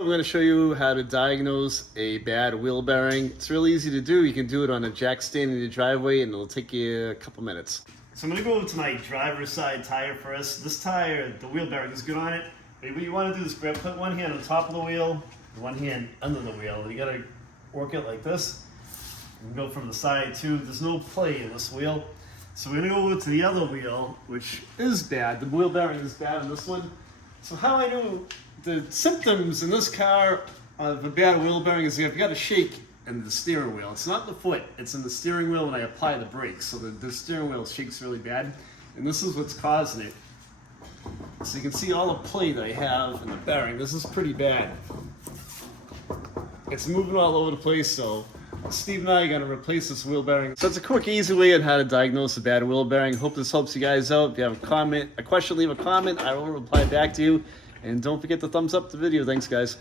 I'm going to show you how to diagnose a bad wheel bearing. It's really easy to do. You can do it on a jack stand in your driveway and it'll take you a couple minutes. So I'm going to go to my driver's side tire first. This tire, the wheel bearing is good on it. But what you want to do is put one hand on top of the wheel, one hand under the wheel. You got to work it like this. And go from the side too. There's no play in this wheel. So we're going to go over to the other wheel, which is bad. The wheel bearing is bad on this one. So how I knew the symptoms in this car of a bad wheel bearing is I've got a shake in the steering wheel. It's not the foot, it's in the steering wheel when I apply the brakes. So the steering wheel shakes really bad. And this is what's causing it. So you can see all the play that I have in the bearing. This is pretty bad. It's moving all over the place, so Steve and I are going to replace this wheel bearing. So it's a quick, easy way on how to diagnose a bad wheel bearing. Hope this helps you guys out. If you have a question, leave a comment. I will reply back to you. And don't forget to thumbs up the video. Thanks, guys.